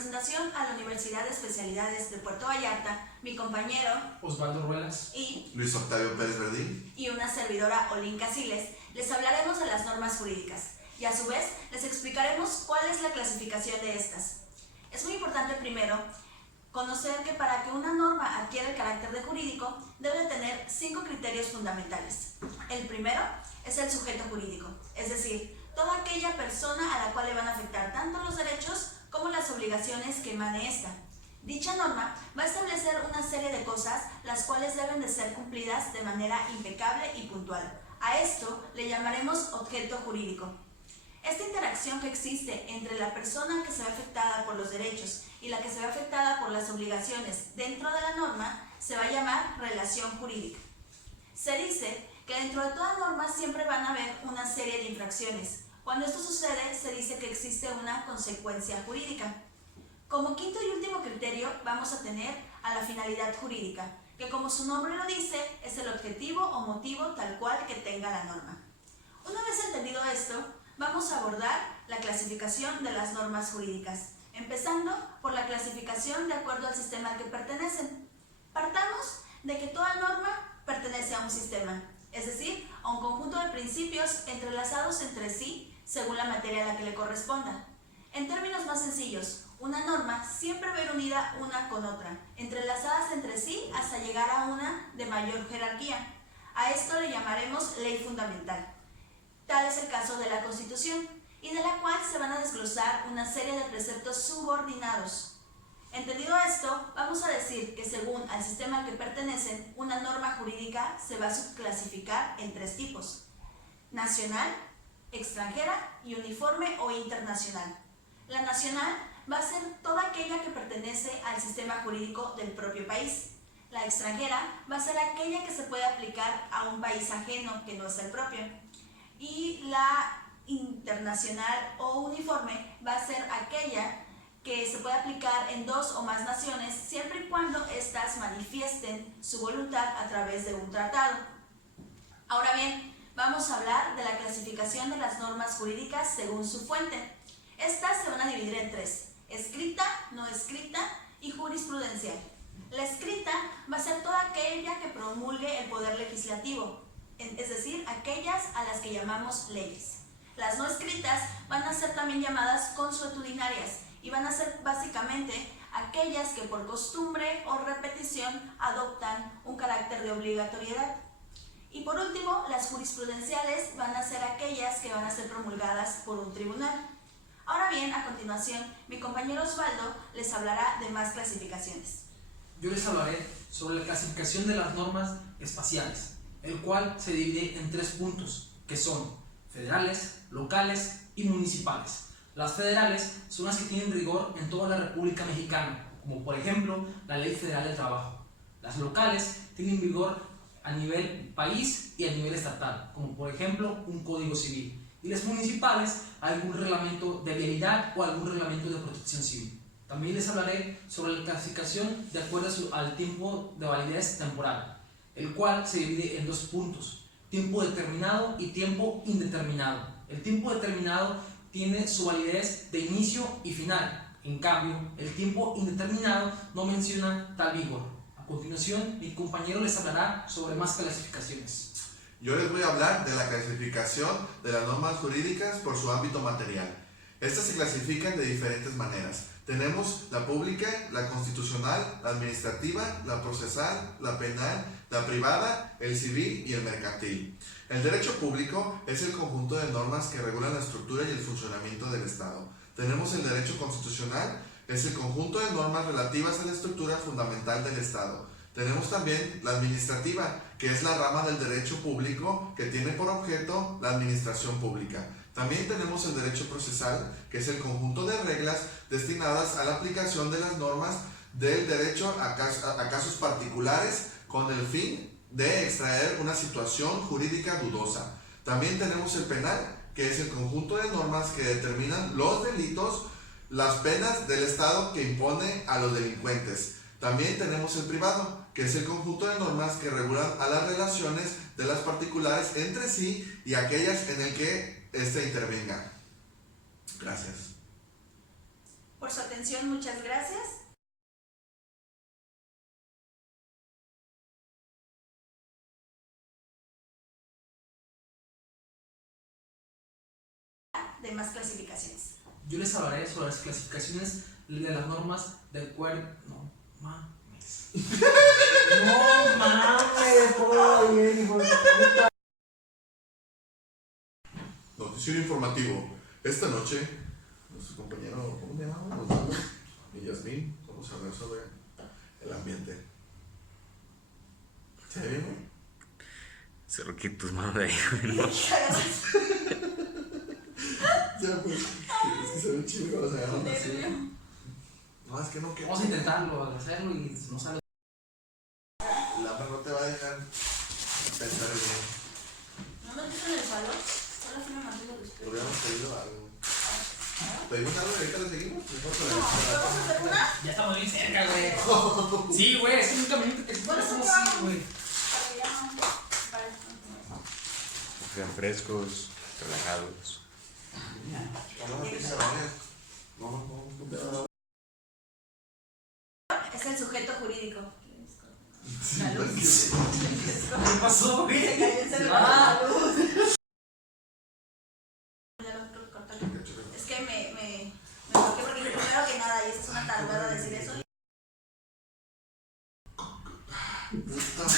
representación a la Universidad de Especialidades de Puerto Vallarta, mi compañero Osvaldo Ruelas y Luis Octavio Pérez Verdín y una servidora Olinka Siles, les hablaremos de las normas jurídicas y a su vez les explicaremos cuál es la clasificación de estas. Es muy importante primero conocer que para que una norma adquiera el carácter de jurídico debe tener 5 criterios fundamentales. El primero es el sujeto jurídico, es decir, toda aquella persona a la cual le van a afectar tanto los derechos como las obligaciones que emane esta. Dicha norma va a establecer una serie de cosas las cuales deben de ser cumplidas de manera impecable y puntual. A esto le llamaremos objeto jurídico. Esta interacción que existe entre la persona que se ve afectada por los derechos y la que se ve afectada por las obligaciones dentro de la norma se va a llamar relación jurídica. Se dice que dentro de toda norma siempre van a haber una serie de infracciones. Cuando esto sucede, se dice que existe una consecuencia jurídica. Como quinto y último criterio, vamos a tener a la finalidad jurídica, que como su nombre lo dice, es el objetivo o motivo tal cual que tenga la norma. Una vez entendido esto, vamos a abordar la clasificación de las normas jurídicas, empezando por la clasificación de acuerdo al sistema al que pertenecen. Partamos de que toda norma pertenece a un sistema, es decir, a un conjunto de principios entrelazados entre sí según la materia a la que le corresponda. En términos más sencillos, una norma siempre va a ir unida una con otra, entrelazadas entre sí hasta llegar a una de mayor jerarquía. A esto le llamaremos ley fundamental. Tal es el caso de la Constitución, y de la cual se van a desglosar una serie de preceptos subordinados. Entendido esto, vamos a decir que según al sistema al que pertenecen, una norma jurídica se va a subclasificar en 3 tipos: nacional, extranjera y uniforme o internacional. La nacional va a ser toda aquella que pertenece al sistema jurídico del propio país. La extranjera va a ser aquella que se puede aplicar a un país ajeno que no es el propio. Y la internacional o uniforme va a ser aquella que se puede aplicar en 2 o más naciones siempre y cuando éstas manifiesten su voluntad a través de un tratado. Ahora bien, vamos a hablar de la clasificación de las normas jurídicas según su fuente. Estas se van a dividir en 3: escrita, no escrita y jurisprudencial. La escrita va a ser toda aquella que promulgue el poder legislativo, es decir, aquellas a las que llamamos leyes. Las no escritas van a ser también llamadas consuetudinarias y van a ser básicamente aquellas que por costumbre o repetición adoptan un carácter de obligatoriedad. Y por último, las jurisprudenciales van a ser aquellas que van a ser promulgadas por un tribunal. Ahora bien, a continuación, mi compañero Osvaldo les hablará de más clasificaciones. Yo les hablaré sobre la clasificación de las normas espaciales, el cual se divide en 3 puntos, que son federales, locales y municipales. Las federales son las que tienen rigor en toda la República Mexicana, como por ejemplo la Ley Federal del Trabajo. Las locales tienen vigor a nivel país y a nivel estatal, como por ejemplo un Código Civil. Y las municipales, algún reglamento de vialidad o algún reglamento de protección civil. También les hablaré sobre la clasificación de acuerdo al tiempo de validez temporal, el cual se divide en 2 puntos: tiempo determinado y tiempo indeterminado. El tiempo determinado tiene su validez de inicio y final. En cambio, el tiempo indeterminado no menciona tal vigor. A continuación, mi compañero les hablará sobre más clasificaciones. Yo les voy a hablar de la clasificación de las normas jurídicas por su ámbito material. Estas se clasifican de diferentes maneras. Tenemos la pública, la constitucional, la administrativa, la procesal, la penal, la privada, el civil y el mercantil. El derecho público es el conjunto de normas que regulan la estructura y el funcionamiento del Estado. Tenemos el derecho constitucional, es el conjunto de normas relativas a la estructura fundamental del Estado. Tenemos también la administrativa, que es la rama del derecho público que tiene por objeto la administración pública. También tenemos el derecho procesal, que es el conjunto de reglas destinadas a la aplicación de las normas del derecho a casos particulares con el fin de extraer una situación jurídica dudosa. También tenemos el penal, que es el conjunto de normas que determinan los delitos, las penas del Estado que impone a los delincuentes. También tenemos el privado, que es el conjunto de normas que regulan a las relaciones de las particulares entre sí y aquellas en el que éste intervenga. Gracias. Por su atención, muchas gracias. De más clasificaciones. Yo les hablaré sobre las clasificaciones de las normas del cuerpo. No mames. No mames, por bien, hijo de puta. Noticiero informativo. Esta noche, nuestro compañero, ¿cómo se llama? Osvaldo y Yasmín, vamos a hablar sobre el ambiente. ¿Se ve bien, güey? Se quita tus manos de ahí, güey. Ya, pues, es que se ve chido cuando se agarran así. Nervio. No, es que no, que Vamos a intentarlo, hacerlo y no sale. la no te va a dejar pensar bien. ¿No me en el salón? Solo fui me mantengo Lo despierto. hubiéramos pedido algo. ¿Pedimos algo y ahorita le seguimos? Mejor para ¿Vamos a hacer una? Ya estamos bien cerca, güey. Sí, güey, es un caminito que Bueno, estamos ¿cómo así, güey. Para que ya no- Vale, continuemos. Sean frescos, relajados. Es el sujeto jurídico. ¿Qué pasó, güey? Se cayó el celular. Ah. Ya lo tengo que cortar. Es que me bloqueé porque dije primero que nada, y eso es una tarugada decir eso. Puta